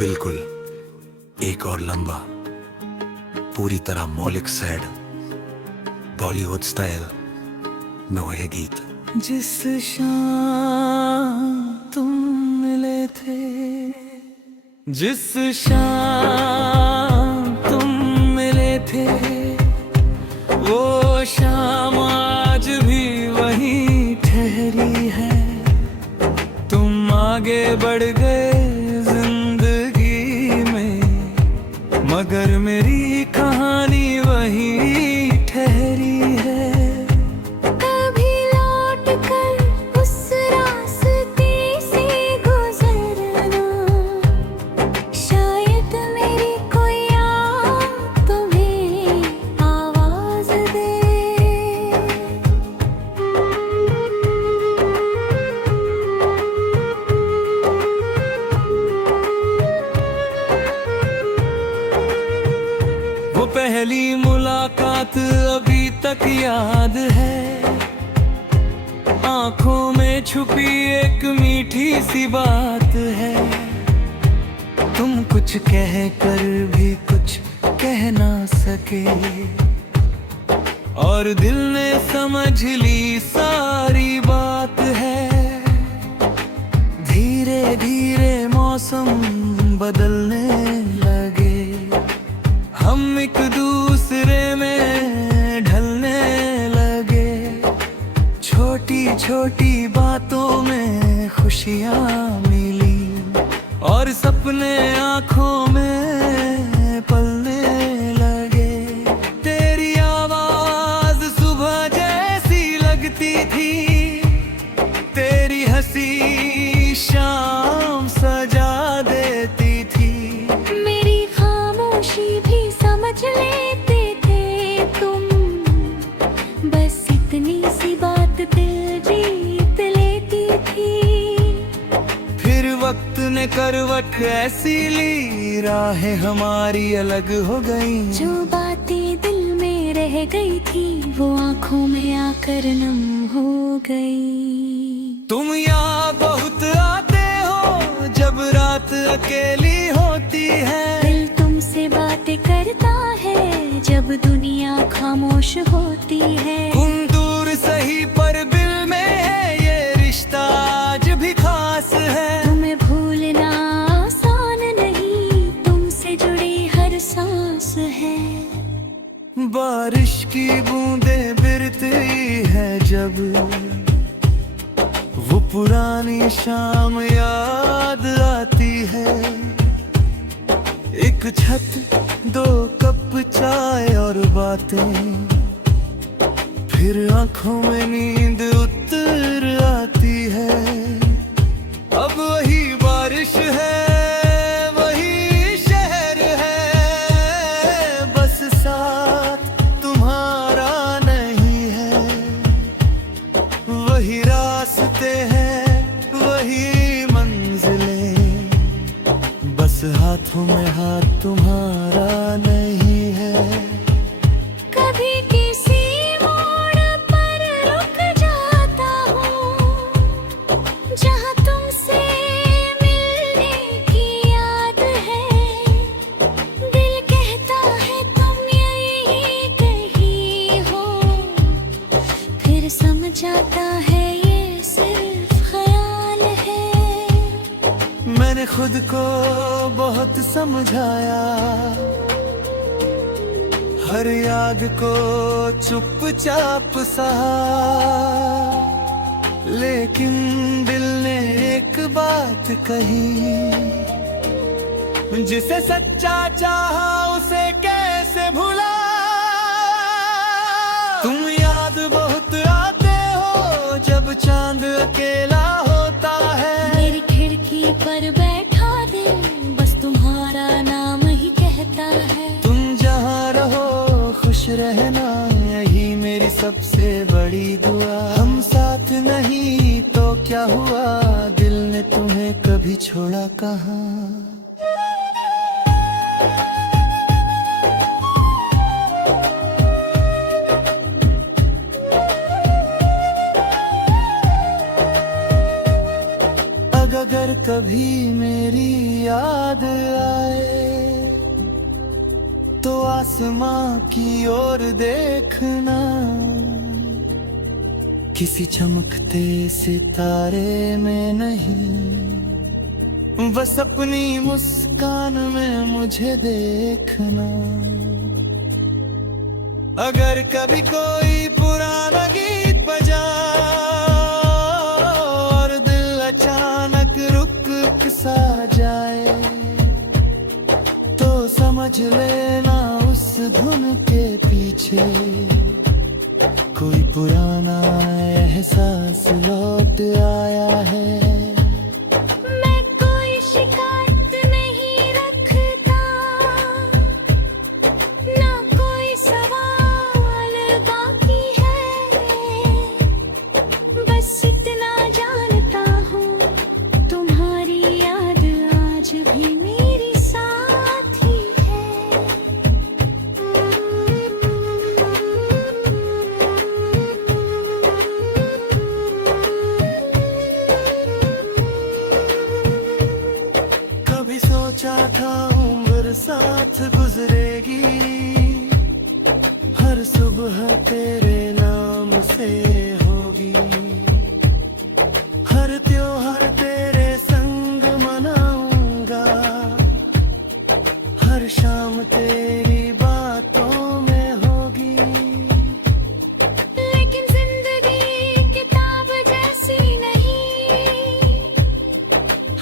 बिल्कुल एक और लंबा, पूरी तरह मौलिक सैड बॉलीवुड स्टाइल में वो ये गीत। जिस शाम तुम मिले थे, जिस शाम तुम मिले थे, वो शाम आज भी वहीं ठहरी है। तुम आगे बढ़ गए जिंदगी में, मगर मेरी कहानी वहीं ठहरी है। कभी लौट कर उस रास्ते से गुजरना, शायद मेरी कोई आँख तुम्हें आवाज दे। वो पहली मुलाकात अभी तक याद है, आंखों में छुपी एक मीठी सी बात है। तुम कुछ कह कर भी कुछ कह ना सके, और दिल ने समझ ली सारी बात है। धीरे धीरे मौसम बदलने लगे, हम एक दूसरे में ढलने लगे। छोटी छोटी बातों में खुशियाँ मिली, और सपने आँखों में पलने लगे। तेरी आवाज़ सुबह जैसी लगती थी, तेरी हंसी शाम सजा देती थी। मेरी खामोशी भी समझ लेते थे तुम, बस इतनी सी बात दिल जीत लेती थी। फिर वक्त ने करवट ऐसी ली, राहें हमारी अलग हो गई। जो बातें दिल में रह गई थी, वो आंखों में आकर नम हो गई। तुम यहाँ बहुत आते हो जब रात अकेली होती है। दिल तुमसे बातें करता है जब दुनिया खामोश होती है। तुम दूर सही पर दिल में है, ये रिश्ता आज भी खास है। तुम्हें भूलना आसान नहीं, तुमसे जुड़ी हर सांस है। बारिश की बूंदें गिरती है जब, वो पुरानी शाम याद आती है। एक छत, दो कप चाय और बातें, फिर आंखों में नींद उतर आती है। अब वही बारिश है, वही शहर है, बस साथ तुम्हारा नहीं है। वही रास्ते हैं, वही मंजिलें, बस हाथों में हाथ तुम्हारा नहीं है। कभी किसी मोड़ पर रुक जाता हूँ, जहाँ तुमसे मिलने की याद है। दिल कहता है तुम यहीं कहीं हो, फिर समझ आता है ये सिर्फ ख्याल है। मैंने खुद को बहुत समझाया, हर याद को चुपचाप सहा। लेकिन दिल ने एक बात कही, जिसे सच्चा चाहा उसे कैसे भुला। तुम याद बहुत आते हो जब चांद अकेला होता है। मेरी खिड़की पर बैठा दिल बस तुम्हारा नाम ही कहता है। तुम जहाँ रहो खुश रहना, यही मेरी सबसे बड़ी दुआ। हम साथ नहीं तो क्या हुआ, दिल ने तुम्हें कभी छोड़ा कहाँ। अगर कभी मेरी याद आसमां की ओर देखना, किसी चमकते सितारे में नहीं, बस अपनी मुस्कान में मुझे देखना। अगर कभी कोई पुराना गीत बजा और दिल अचानक रुक सा जाए, तो समझ लेना उस धुन के पीछे कोई पुराना एहसास लौट आया है। मैं कोई शिकायत नहीं रखता, ना कोई सवाल बाकी है, बस इतना जानता हूँ तुम्हारी याद आज भी मेरे साथ ही है। कभी सोचा था उम्र साथ गुजरेगी, हर सुबह तेरे नाम से होगी, हर त्योहार तेरे संग मनाऊंगा, हर शाम तेरी बातों में होगी। लेकिन जिंदगी किताब जैसी नहीं,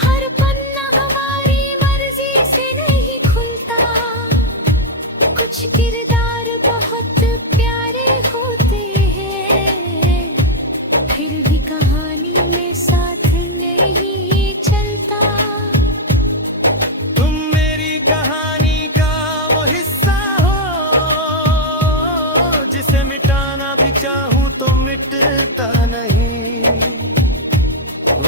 हर पन्ना हमारी मर्जी से नहीं खुलता, कुछ किरदार बहुत प्यारे होते हैं, फिर भी कहानी में साथ नहीं चलता। तुम मेरी कहानी का वो हिस्सा हो, जिसे मिटाना भी चाहूं तो मिटता नहीं।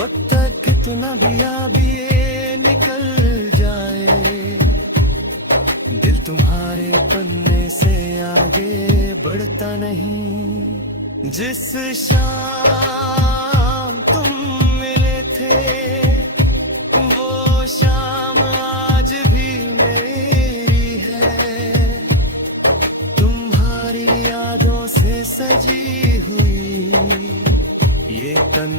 वक्त कितना भी अभी ये निकल जाए, दिल तुम्हारे पन्ने से आगे बढ़ता नहीं। जिस शाम तुम मिले थे, वो शाम आज भी मेरी है, तुम्हारी यादों से सजी हुई ये तन